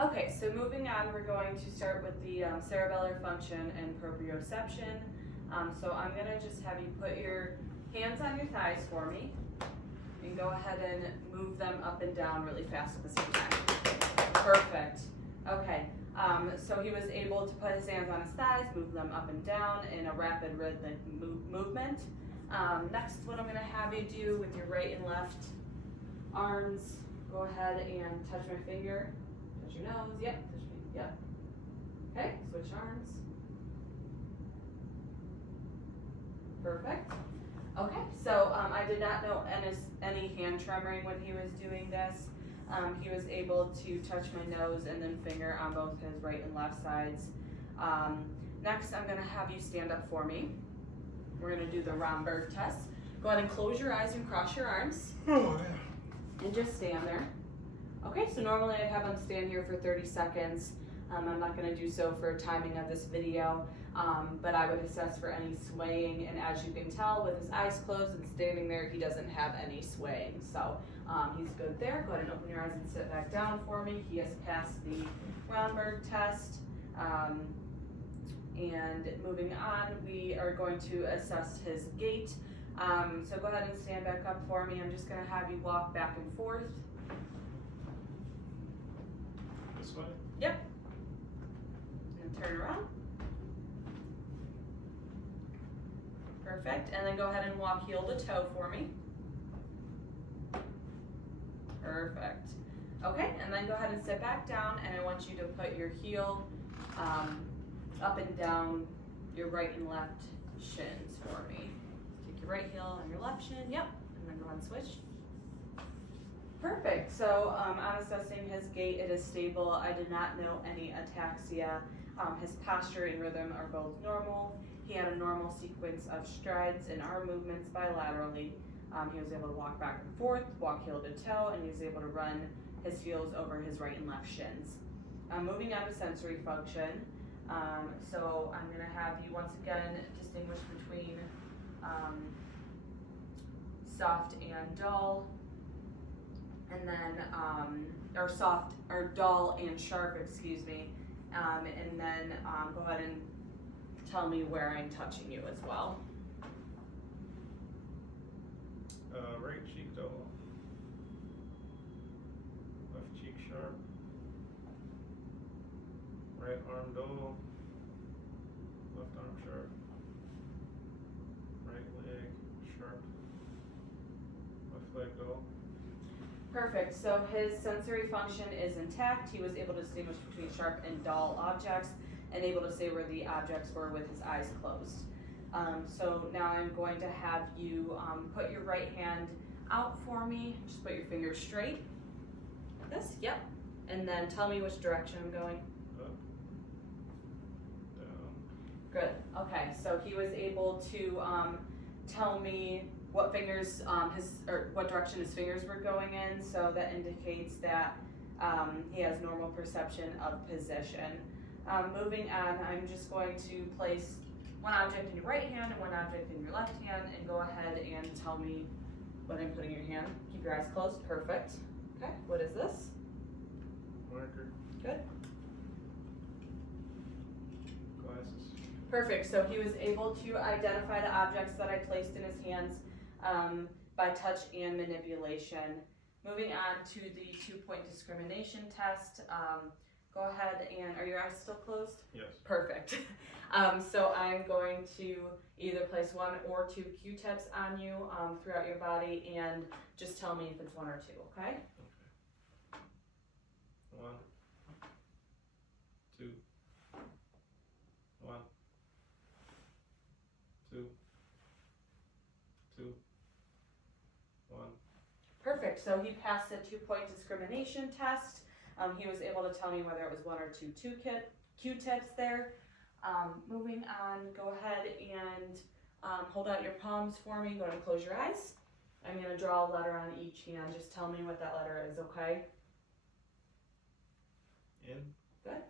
Okay, so moving on, we're going to start with the cerebellar function and proprioception. So I'm going to just have you put your hands on your thighs for me and go ahead and move them up and down really fast at the same time. Perfect. Okay, so he was able to put his hands on his thighs, move them up and down in a rapid rhythmic movement. Next, what I'm going to have you do with your right and left arms, go ahead and touch my finger. Touch your nose, yep, touch me, yep. Okay, switch arms. Perfect. Okay, so I did not know any hand tremoring when he was doing this. He was able to touch my nose and then finger on both his right and left sides. Next, I'm gonna have you stand up for me. We're gonna do the Romberg test. Go ahead and close your eyes and cross your arms. Oh, yeah. And just stand there. Okay, so normally I'd have them stand here for 30 seconds. I'm not going to do so for timing of this video, but I would assess for any swaying, and as you can tell with his eyes closed and standing there, he doesn't have any swaying. So he's good there. Go ahead and open your eyes and sit back down for me. He has passed the Romberg test. And moving on, we are going to assess his gait. So go ahead and stand back up for me. I'm just going to have you walk back and forth. This way? Yep. And turn around. Perfect. And then go ahead and walk heel to toe for me. Perfect. Okay, and then go ahead and sit back down, and I want you to put your heel up and down your right and left shins for me. Take your right heel on your left shin, yep, and then go ahead and switch. Perfect. So on assessing his gait, it is stable. I did not know any ataxia. His posture and rhythm are both normal. He had a normal sequence of strides and arm movements bilaterally. He was able to walk back and forth, walk heel to toe, and he was able to run his heels over his right and left shins. Moving on to sensory function. So I'm going to have you once again distinguish between soft and dull. And then, or soft, or dull and sharp, excuse me. And then go ahead and tell me where I'm touching you as well. Right cheek dull. Left cheek sharp. Right arm dull. Left arm sharp. Right leg sharp. Left leg dull. Perfect. So his sensory function is intact. He was able to distinguish between sharp and dull objects and able to say where the objects were with his eyes closed. So now I'm going to have you put your right hand out for me. Just put your fingers straight. Like this, yep. And then tell me which direction I'm going. Up. Down. Good. Okay, so he was able to tell me what fingers what direction his fingers were going in, so that indicates that he has normal perception of position. Moving on, I'm just going to place one object in your right hand and one object in your left hand, and go ahead and tell me what I'm putting in your hand. Keep your eyes closed. Perfect. Okay, what is this? Marker. Good. Glasses. Perfect. So he was able to identify the objects that I placed in his hands by touch and manipulation. Moving on to the 2-point discrimination test. Go ahead and, are your eyes still closed? Yes. Perfect. So I'm going to either place 1 or 2 Q-tips on you throughout your body, and just tell me if it's 1 or 2, okay? Okay. 1, 2, 1, 2, 2, 1. Perfect. So he passed the 2-point discrimination test. He was able to tell me whether it was 1 or 2 Q-tips there. Moving on, go ahead and hold out your palms for me. Go ahead and close your eyes. I'm going to draw a letter on each hand. Just tell me what that letter is, okay? N. Good.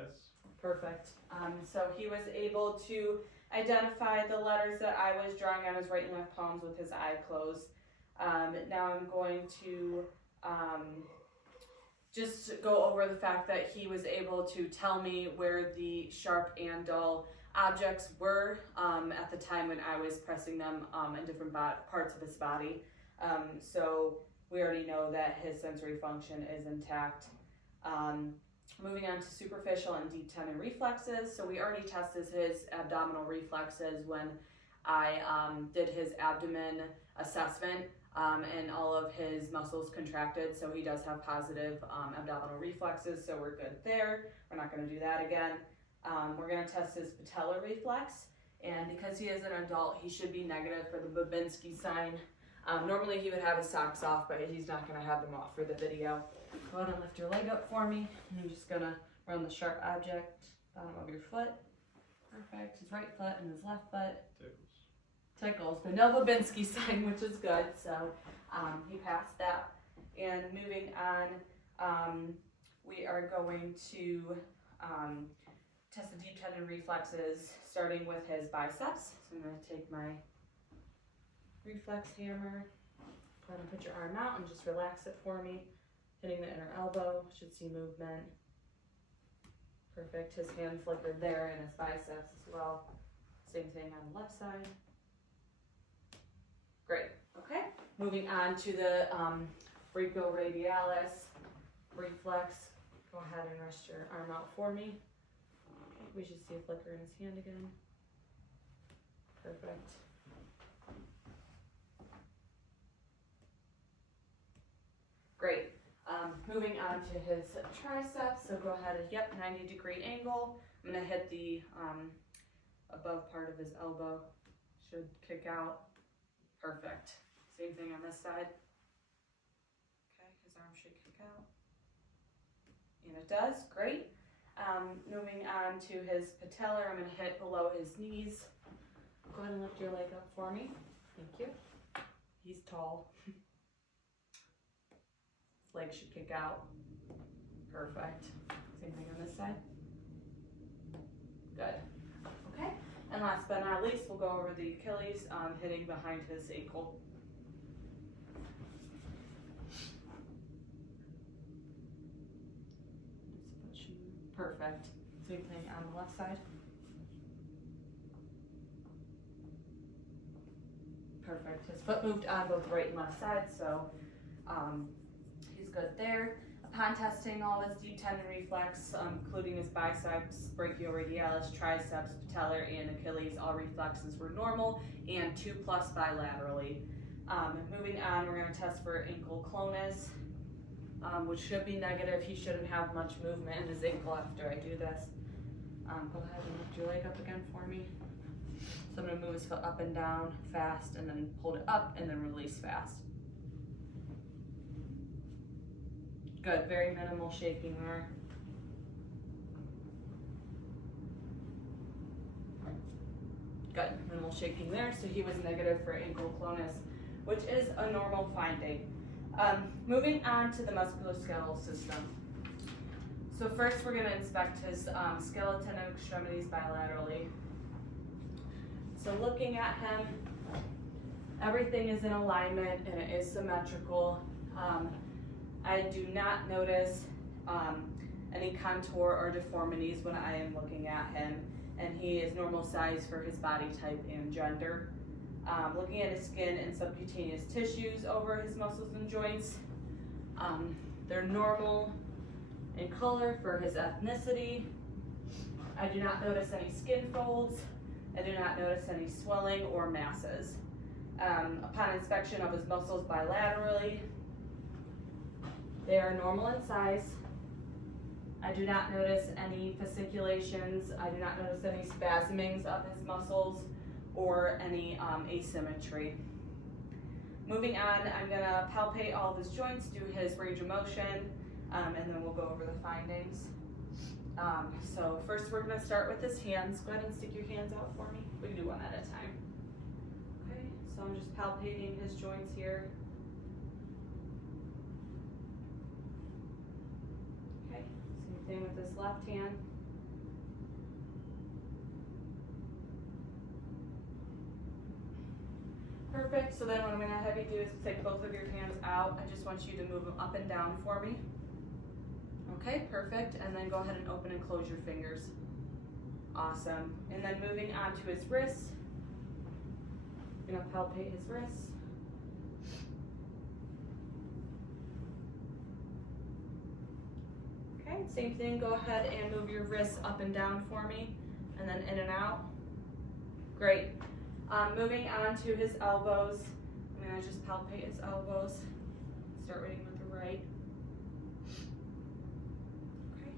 S. Perfect. So he was able to identify the letters that I was drawing on his right and left palms with his eye closed. Now I'm going to just go over the fact that he was able to tell me where the sharp and dull objects were at the time when I was pressing them in different parts of his body. So we already know that his sensory function is intact. Moving on to superficial and deep tendon reflexes. So we already tested his abdominal reflexes when I did his abdomen assessment, and all of his muscles contracted, so he does have positive abdominal reflexes, so we're good there. We're not going to do that again. We're going to test his patellar reflex, and because he is an adult, he should be negative for the Babinski sign. Normally he would have his socks off, but he's not going to have them off for the video. Go ahead and lift your leg up for me. I'm just going to run the sharp object bottom of your foot. Perfect. His right foot and his left foot. Tickles, but no Babinski sign, which is good. So he passed that. And moving on, we are going to test the deep tendon reflexes, starting with his biceps. So I'm going to take my reflex hammer, go ahead and put your arm out and just relax it for me. Hitting the inner elbow, should see movement. Perfect. His hand flickered there and his biceps as well. Same thing on the left side. Great. Okay. Moving on to the brachioradialis reflex. Go ahead and rest your arm out for me. Okay. We should see a flicker in his hand again. Perfect. Great. Moving on to his triceps, so go ahead and, 90-degree angle. I'm going to hit the above part of his elbow. Should kick out. Perfect. Same thing on this side. Okay, his arm should kick out. And it does. Great. Moving on to his patellar, I'm going to hit below his knees. Go ahead and lift your leg up for me. Thank you. He's tall. Leg should kick out. Perfect. Same thing on this side. Good. Okay. And last but not least, we'll go over the Achilles, hitting behind his ankle. Perfect. Same thing on the left side. Perfect. His foot moved on both right and left sides, so he's good there. Upon testing all of his deep tendon reflex, including his biceps, brachioradialis, triceps, patellar, and Achilles, all reflexes were normal and 2+ bilaterally. Moving on, we're going to test for ankle clonus, which should be negative. He shouldn't have much movement in his ankle after I do this. Go ahead and lift your leg up again for me. So I'm going to move his foot up and down fast, and then hold it up, and then release fast. Good, very minimal shaking there. Good, minimal shaking there. So he was negative for ankle clonus, which is a normal finding. Moving on to the musculoskeletal system. So first we're going to inspect his skeleton and extremities bilaterally. So looking at him, everything is in alignment and it is symmetrical. I do not notice any contour or deformities when I am looking at him, and he is normal size for his body type and gender. Looking at his skin and subcutaneous tissues over his muscles and joints, they're normal in color for his ethnicity. I do not notice any skin folds. I do not notice any swelling or masses. Upon inspection of his muscles bilaterally, they are normal in size. I do not notice any fasciculations. I do not notice any spasmings of his muscles or any asymmetry. Moving on, I'm going to palpate all of his joints, do his range of motion, and then we'll go over the findings. So first we're going to start with his hands. Go ahead and stick your hands out for me. We can do one at a time. Okay, so I'm just palpating his joints here. Okay, same thing with this left hand. Perfect, so then what I'm going to have you do is take both of your hands out. I just want you to move them up and down for me. Okay, perfect. And then go ahead and open and close your fingers. Awesome. And then moving on to his wrists. I'm gonna palpate his wrists. Okay, same thing. Go ahead and move your wrists up and down for me, and then in and out. Great. Moving on to his elbows. I'm gonna just palpate his elbows. Start reading with the right. Okay.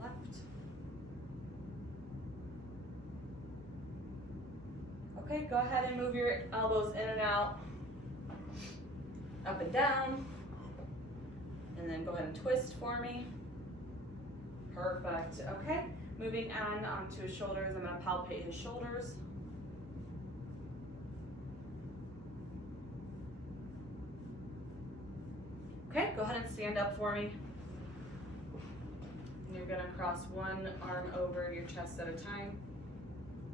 Left. Okay, go ahead and move your elbows in and out, up and down, and then go ahead and twist for me. Perfect. Okay, moving on to his shoulders. I'm going to palpate his shoulders. Okay, go ahead and stand up for me. And you're going to cross one arm over your chest at a time.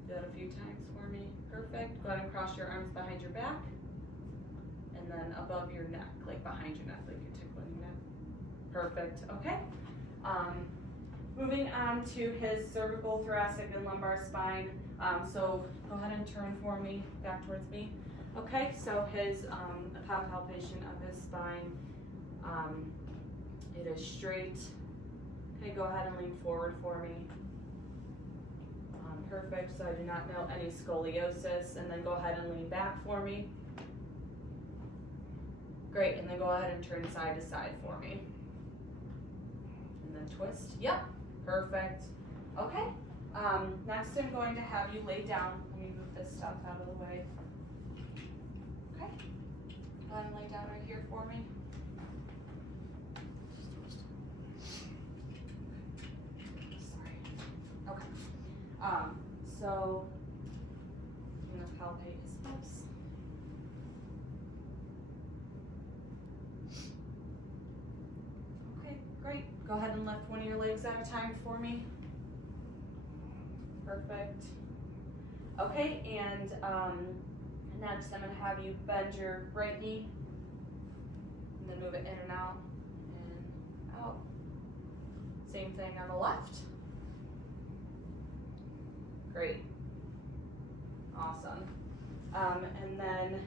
Do that a few times for me. Perfect. Go ahead and cross your arms behind your back. And then above your neck, like behind your neck, like you're tickling your neck. Perfect. Okay. Moving on to his cervical, thoracic, and lumbar spine. So go ahead and turn for me, back towards me. Okay, so his palpation of his spine, it is straight. Okay, go ahead and lean forward for me. Perfect, so I do not know any scoliosis. And then go ahead and lean back for me. Great, and then go ahead and turn side to side for me. And then twist, yep, perfect. Okay, next I'm going to have you lay down. Let me move this stuff out of the way. Okay, go ahead and lay down right here for me. Sorry. Okay, so I'm gonna palpate his hips. Okay, great. Go ahead and lift one of your legs at a time for me. Perfect. Okay, and next I'm gonna have you bend your right knee and then move it in and out and out. Same thing on the left. Great. Awesome. And then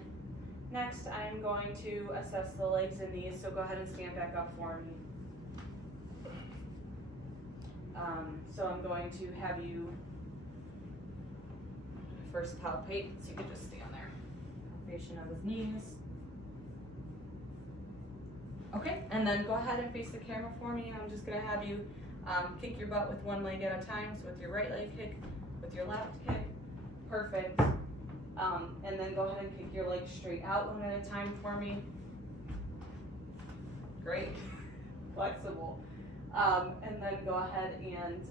next I'm going to assess the legs and knees, so go ahead and stand back up for me. So I'm going to have you first palpate, so you can just stand there. Palpation of his knees. Okay, and then go ahead and face the camera for me. I'm just gonna have you kick your butt with one leg at a time, so with your right leg kick, with your left kick. Perfect. And then go ahead and kick your legs straight out one at a time for me. Great. Flexible. And then go ahead and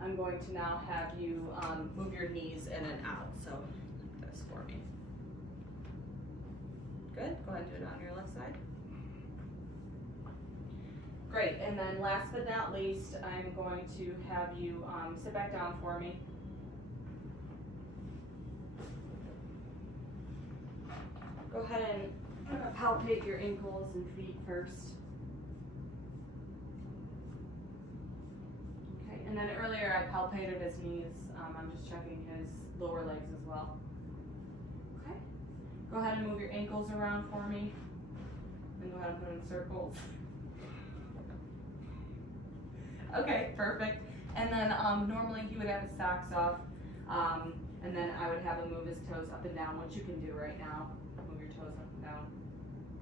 I'm going to now have you move your knees in and out. So like this for me. Good. Go ahead and do it on your left side. Great. And then last but not least, I'm going to have you sit back down for me. Go ahead and palpate your ankles and feet first. Okay, and then earlier I palpated his knees. I'm just checking his lower legs as well. Okay. Go ahead and move your ankles around for me. And go ahead and put in circles. Okay, perfect. And then normally he would have his socks off. And then I would have him move his toes up and down, which you can do right now. Move your toes up and down.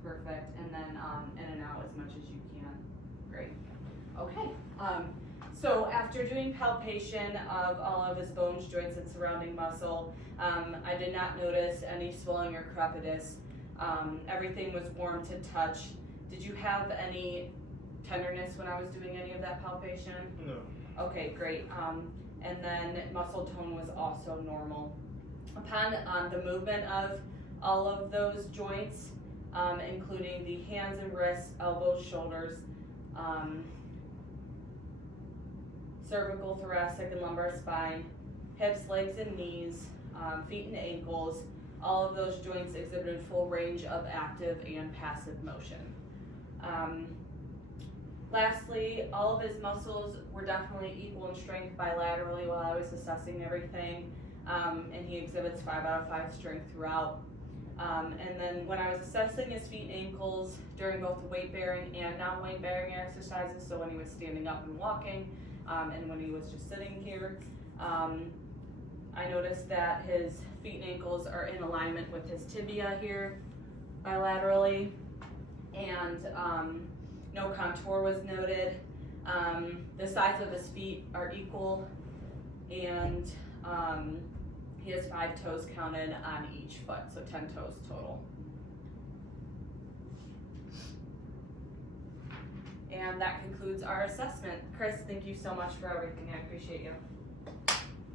Perfect. And then in and out as much as you can. Great. Okay. So after doing palpation of all of his bones, joints, and surrounding muscle, I did not notice any swelling or crepitus. Everything was warm to touch. Did you have any tenderness when I was doing any of that palpation? No. Okay, great. And then muscle tone was also normal. Upon the movement of all of those joints, including the hands and wrists, elbows, shoulders, cervical, thoracic, and lumbar spine, hips, legs, and knees, feet and ankles, all of those joints exhibited full range of active and passive motion. Lastly, all of his muscles were definitely equal in strength bilaterally while I was assessing everything, and he exhibits 5 out of 5 strength throughout. And then when I was assessing his feet and ankles during both the weight bearing and non-weight bearing exercises, so when he was standing up and walking, and when he was just sitting here, I noticed that his feet and ankles are in alignment with his tibia here bilaterally, and no contour was noted. The size of his feet are equal, and he has 5 toes counted on each foot, so 10 toes total. And that concludes our assessment. Chris, thank you so much for everything. I appreciate you.